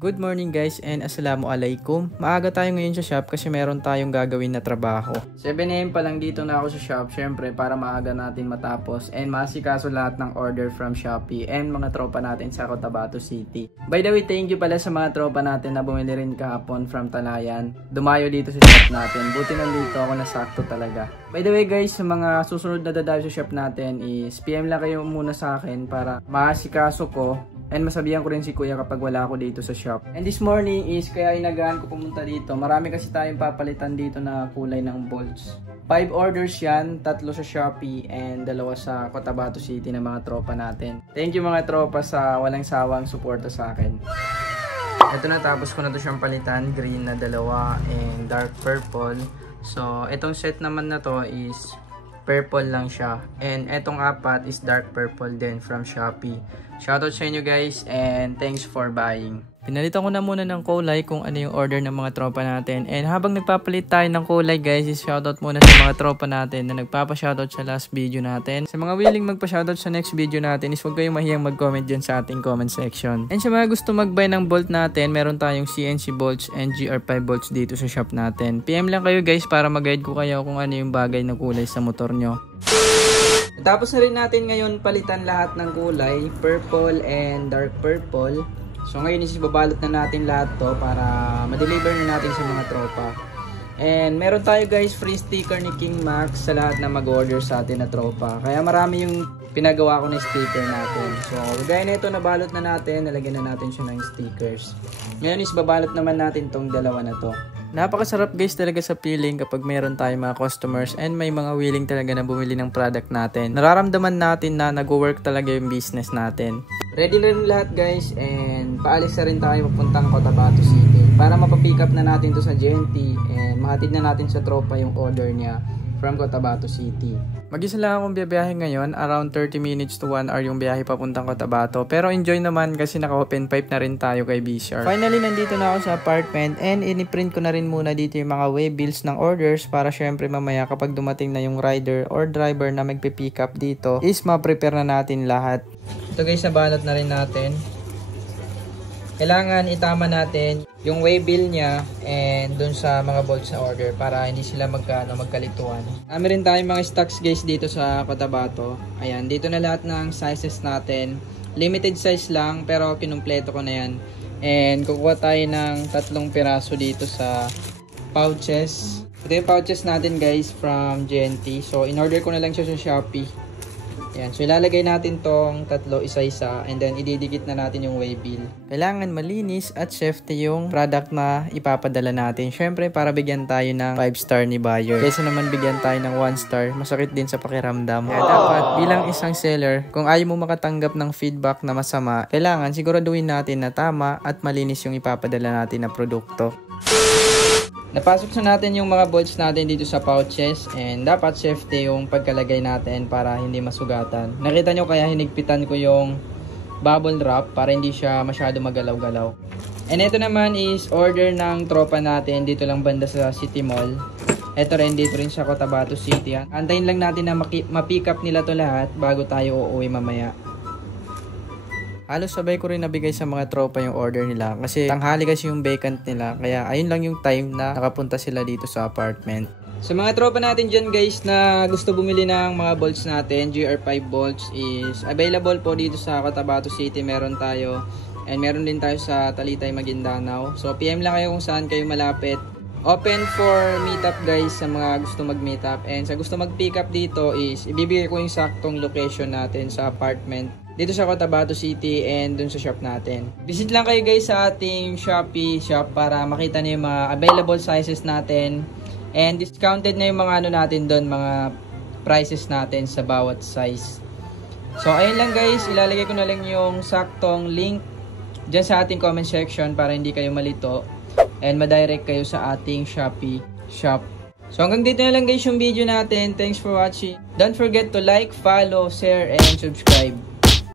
Good morning guys and assalamualaikum. Maaga tayo ngayon sa shop kasi meron tayong gagawin na trabaho. 7 AM pa lang dito na ako sa shop, syempre para maaga natin matapos and maasikaso lahat ng order from Shopee and mga tropa natin sa Cotabato City. By the way, thank you pala sa mga tropa natin na bumili rin kahapon from Talayan. Dumayo dito sa shop natin. Buti nandito ako, nasakto talaga. By the way guys, sa mga susunod na dadayo sa shop natin is PM lang kayo muna sa akin para maasikaso ko and masabihan ko rin si kuya kapag wala ako dito sa shop. And this morning is kaya inagaan ko pumunta dito. Marami kasi tayong papalitan dito na kulay ng bolts. 5 orders yan, 3 sa Shopee and 2 sa Cotabato City ng mga tropa natin. Thank you mga tropa sa walang sawang suporta sa akin. Ito na, tapos ko na to siyang palitan. Green na 2 and dark purple. So itong set naman na to is purple lang siya. And etong 4 is dark purple din from Shopee. Shoutout sa inyo guys and thanks for buying. Pinalitan ko na muna ng kulay kung ano yung order ng mga tropa natin. And habang nagpapalit tayo ng kulay guys, is shoutout muna sa mga tropa natin na nagpapa-shoutout sa last video natin. Sa mga willing magpa-shoutout sa next video natin is huwag kayong mahiyang mag-comment dyan sa ating comment section. And sa mga gusto mag-buy ng bolt natin, meron tayong CNC bolts and GR5 bolts dito sa shop natin. PM lang kayo guys para mag-guide ko kayo kung ano yung bagay na kulay sa motor nyo. Tapos na rin natin ngayon palitan lahat ng kulay, purple and dark purple. So ngayon is babalot na natin lahat to para ma-deliver na natin sa mga tropa. And meron tayo guys free sticker ni King Max sa lahat na mag-order sa atin na tropa. Kaya marami yung pinagawa ko na sticker natin. So gaya na ito, nabalot na natin, nalagyan na natin siya ng stickers. Ngayon is babalot naman natin tong dalawa na to. Napakasarap guys talaga sa feeling kapag meron tayong mga customers and may mga willing talaga na bumili ng product natin. Nararamdaman natin na nag-work talaga yung business natin. Ready na rin lahat guys and paalis na rin tayo papuntang Cotabato City para mapapick up na natin to sa GNT and mahatid na natin sa tropa yung order niya from Cotabato City. Mag-isa lang akong biyahe ngayon, around 30 minutes to 1 hour yung biyahe papuntang Cotabato. Pero enjoy naman kasi naka-open pipe na rin tayo kay B-Sharp. Finally, nandito na ako sa apartment and iniprint ko na rin muna dito yung mga waybills ng orders para syempre mamaya kapag dumating na yung rider or driver na magpipick up dito is ma-prepare na natin lahat. Ito guys, nabalot na rin natin. Kailangan itama natin yung waybill niya and dun sa mga bolts na order para hindi sila magkalituan. Kami rin tayong mga stocks guys dito sa Cotabato. Ayan, dito na lahat ng sizes natin. Limited size lang pero kinumpleto ko na yan. And kukuha tayo ng 3 piraso dito sa pouches. Ito yung pouches natin guys from GNT. So in order ko na lang siya sa Shopee. Yan. So ilalagay natin tong 3 isa-isa and then ididikit na natin yung waybill. Kailangan malinis at safety yung product na ipapadala natin. Syempre para bigyan tayo ng 5 star ni buyer. Kaysa naman bigyan tayo ng 1 star, masakit din sa pakiramdam. Kaya dapat bilang isang seller, kung ayaw mo makatanggap ng feedback na masama, kailangan siguraduhin natin na tama at malinis yung ipapadala natin na produkto. Napasok na natin yung mga bolts natin dito sa pouches and dapat safety yung pagkalagay natin para hindi masugatan. Nakita nyo kaya hinigpitan ko yung bubble wrap para hindi siya masyado magalaw-galaw. And ito naman is order ng tropa natin dito lang banda sa City Mall. Ito rin dito rin sa Cotabato City. Antayin lang natin na ma-pick up nila to lahat bago tayo uuwi mamaya. Halos sabay ko rin nabigay sa mga tropa yung order nila kasi tanghali kasi yung vacant nila kaya ayun lang yung time na nakapunta sila dito sa apartment. Sa mga tropa natin dyan guys na gusto bumili ng mga bolts natin, GR5 bolts is available po dito sa Cotabato City, meron tayo and meron din tayo sa Talitay, Maguindanao. So PM lang kayo kung saan kayo malapit. Open for meetup guys sa mga gusto mag-meetup and sa gusto mag-pick up dito is ibibigay ko yung saktong location natin sa apartment dito sa Cotabato City and dun sa shop natin. Visit lang kayo guys sa ating Shopee shop para makita niyo yung mga available sizes natin and discounted na yung mga ano natin doon, mga prices natin sa bawat size. So ayun lang guys, ilalagay ko na lang yung saktong link dyan sa ating comment section para hindi kayo malito and madirect kayo sa ating Shopee shop. So hanggang dito na lang guys yung video natin. Thanks for watching. Don't forget to like, follow, share, and subscribe.